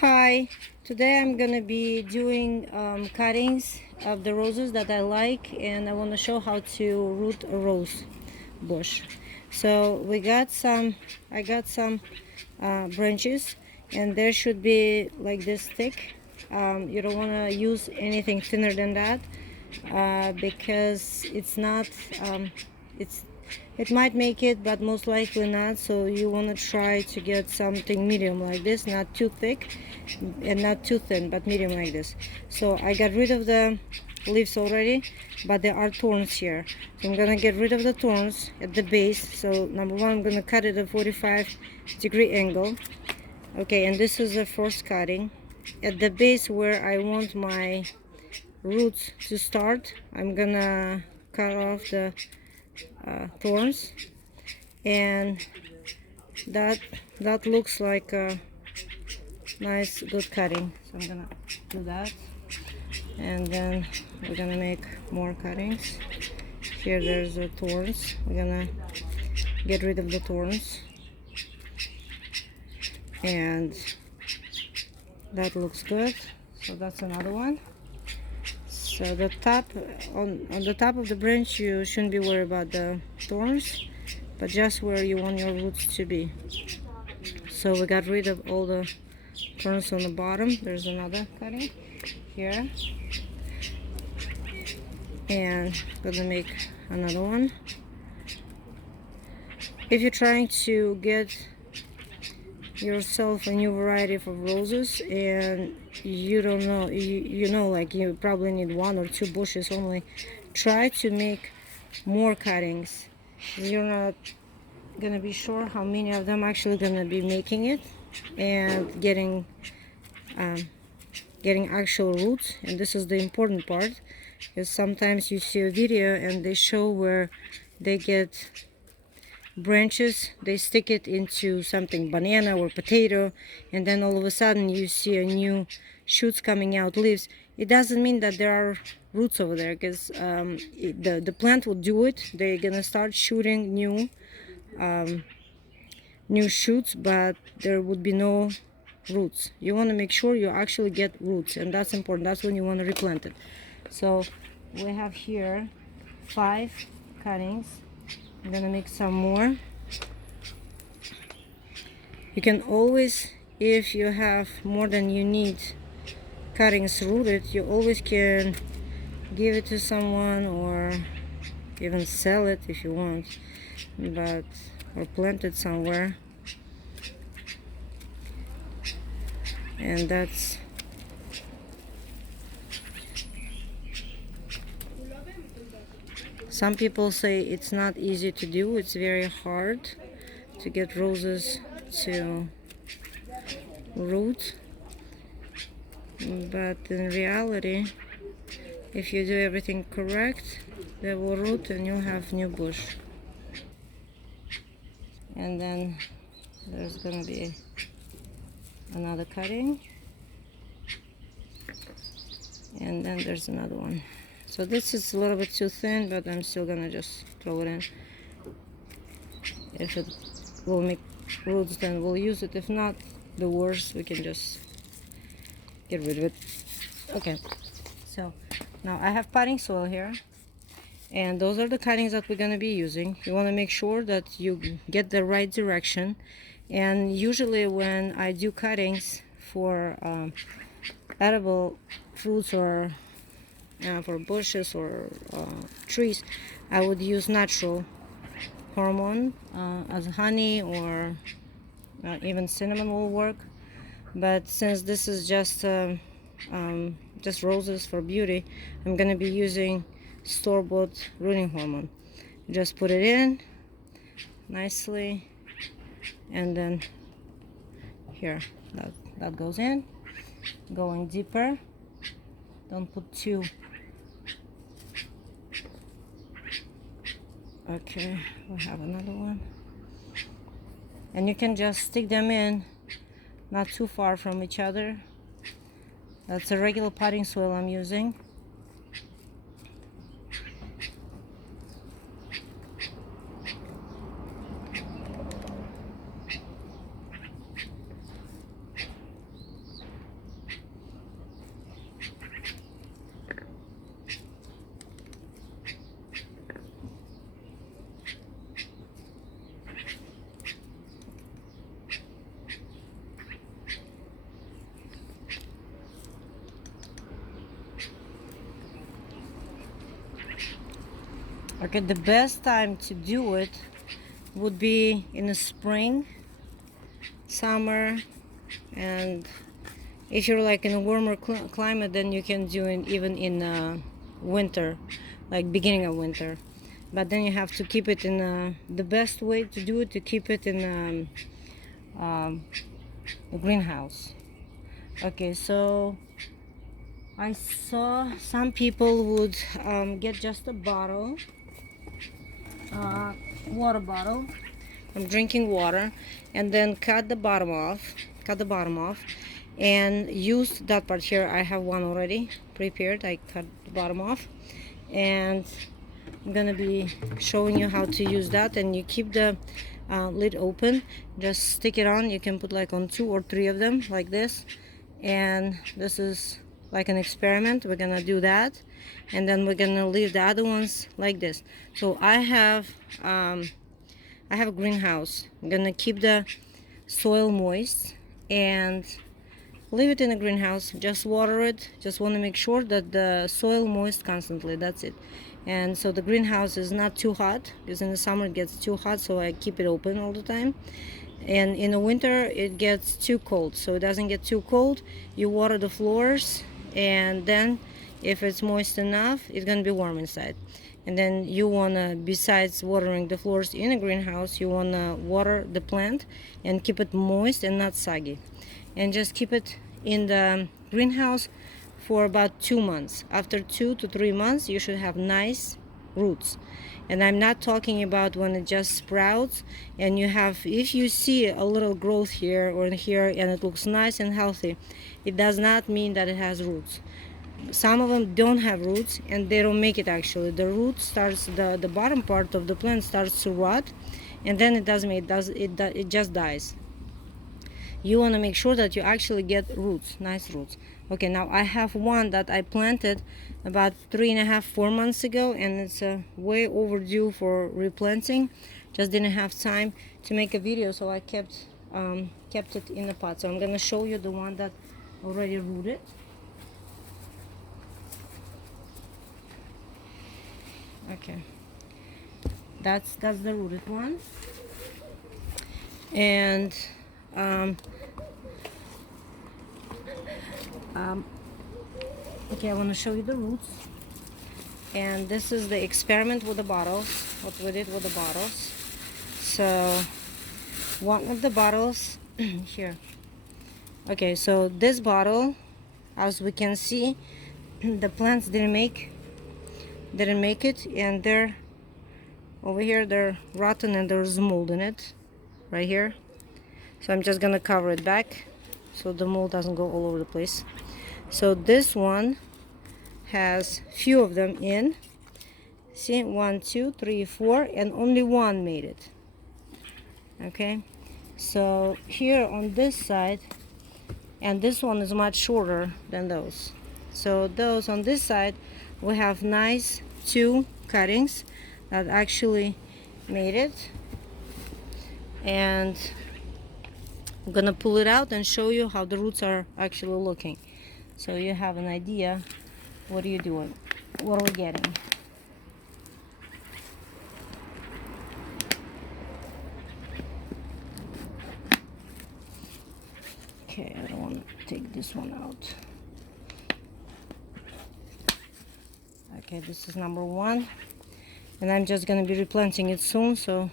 Hi, today I'm gonna be doing cuttings of the roses that I like, and I want to show how to root a rose bush. So I got some branches, and there should be like this thick. You don't want to use anything thinner than that because it's not it's it might make it, but most likely not. So you want to try to get something medium like this, not too thick and not too thin, but medium like this. So I got rid of the leaves already, but there are thorns here, so I'm gonna get rid of the thorns at the base. So number one, I'm gonna cut it at a 45-degree angle. Okay, and this is the first cutting at the base where I want my roots to start. I'm gonna cut off the thorns, and that looks like a nice good cutting, so I'm gonna do that. And then we're gonna make more cuttings. Here there's the thorns. We're gonna get rid of the thorns, and that looks good. So that's another one. So the top, on the top of the branch, you shouldn't be worried about the thorns, but just where you want your roots to be. So we got rid of all the thorns on the bottom. There's another cutting here, and gonna make another one. If you're trying to get yourself a new variety of roses and you don't know, you know, like you probably need one or two bushes only, try to make more cuttings. You're not gonna be sure how many of them actually gonna be making it and getting actual roots. And this is the important part, because sometimes you see a video and they show where they get branches, they stick it into something, banana or potato, and then all of a sudden you see a new shoots coming out, leaves. It doesn't mean that there are roots over there, because the plant will do it. They're gonna start shooting new shoots, but there would be no roots. You want to make sure you actually get roots, and that's important. That's when you want to replant it. So we have here 5 cuttings. I'm gonna make some more. You can always, if you have more than you need cuttings rooted, you always can give it to someone or even sell it if you want, but or plant it somewhere. And that's some people say it's not easy to do. It's very hard to get roses to root, but in reality, if you do everything correct, they will root and you'll have new bush. And then there's gonna be another cutting, and then there's another one. So this is a little bit too thin, but I'm still gonna just throw it in. If it will make roots, then we'll use it. If not, the worst, we can just get rid of it. Okay, so now I have potting soil here, and those are the cuttings that we're going to be using. You want to make sure that you get the right direction. And usually when I do cuttings for edible fruits or for bushes or trees, I would use natural hormone as honey, or even cinnamon will work. But since this is just roses for beauty, I'm going to be using store-bought rooting hormone. Just put it in nicely, and then here, that goes in, going deeper. Don't put too. Okay, we have another one, and you can just stick them in not too far from each other. That's a regular potting soil I'm using. Okay, the best time to do it would be in the spring, summer, and if you're like in a warmer climate, then you can do it even in winter, like beginning of winter. But then you have to keep it in the best way to do it, to keep it in the greenhouse. Okay, so I saw some people would get just a bottle, water bottle. I'm drinking water, and then cut the bottom off, and use that part here. I have one already prepared. I cut the bottom off, and I'm gonna be showing you how to use that. And you keep the lid open, just stick it on. You can put like on 2 or 3 of them like this, and this is like an experiment. We're gonna do that, and then we're gonna leave the other ones like this. So I have a greenhouse. I'm gonna keep the soil moist and leave it in a greenhouse. Just water it. Just want to make sure that the soil moist constantly. That's it. And so the greenhouse is not too hot, because in the summer it gets too hot, so I keep it open all the time. And in the winter it gets too cold, so it doesn't get too cold. You water the floors, and then if it's moist enough, it's gonna be warm inside. And then you wanna, besides watering the floors in a greenhouse, you wanna water the plant and keep it moist and not soggy. And just keep it in the greenhouse for about 2 months. After 2 to 3 months, you should have nice roots. And I'm not talking about when it just sprouts and you have, if you see a little growth here or here and it looks nice and healthy, it does not mean that it has roots. Some of them don't have roots, and they don't make it. Actually, the root starts, the bottom part of the plant starts to rot, and then it doesn't make it just dies. You want to make sure that you actually get roots, nice roots. Okay, now I have one that I planted about 3.5, 4 months ago, and it's way overdue for replanting. Just didn't have time to make a video, so I kept it in the pot. So I'm gonna show you the one that already rooted. Okay, that's the rooted one. And okay, I want to show you the roots. And this is the experiment with the bottles, what we did with the bottles. So one of the bottles here. Okay, so this bottle, as we can see, the plants didn't make it, and they're over here, they're rotten, and there's mold in it right here. So I'm just gonna cover it back so the mold doesn't go all over the place. So this one has few of them in. See, 1, 2, 3, 4, and only one made it. Okay, so here on this side, and this one is much shorter than those. So those on this side, we have nice 2 cuttings that actually made it. And I'm gonna pull it out and show you how the roots are actually looking, so you have an idea what are you doing, what are we getting. Okay, I don't want to take this one out. Okay, this is number 1, and I'm just gonna be replanting it soon, so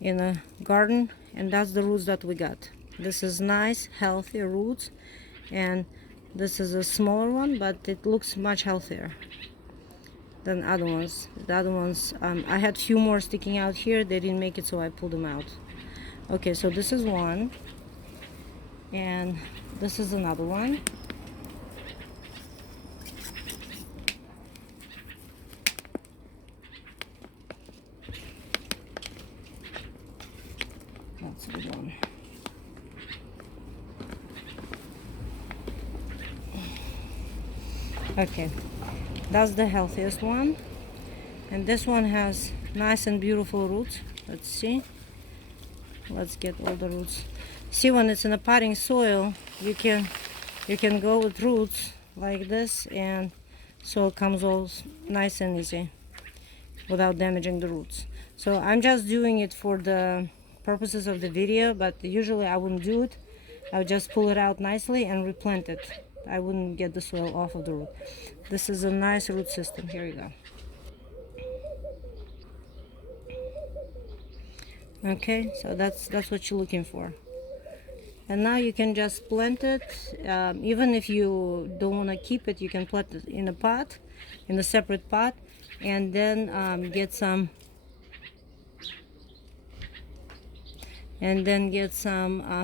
in a garden. And that's the roots that we got. This is nice healthy roots, and this is a smaller one, but it looks much healthier than other ones. The other ones, I had few more sticking out here, they didn't make it, so I pulled them out. Okay, so this is one, and this is another one. That's a good one. Okay, that's the healthiest one, and this one has nice and beautiful roots. Let's see, let's get all the roots. See, when it's in a potting soil, you can go with roots like this, and soil comes all nice and easy. without damaging the roots. So I'm just doing it for the purposes of the video, but usually I wouldn't do it. I would just pull it out nicely and replant it. I wouldn't get the soil off of the root. This is a nice root system. Here you go. Okay, so that's what you're looking for. And now you can just plant it. Even if you don't want to keep it, you can plant it in a pot, in a separate pot, and then get some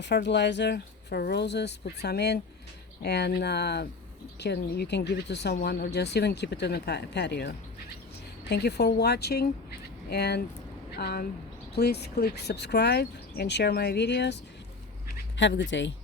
fertilizer for roses. Put some in, and you can give it to someone, or just even keep it in the patio. Thank you for watching, and please click subscribe and share my videos. Have a good day.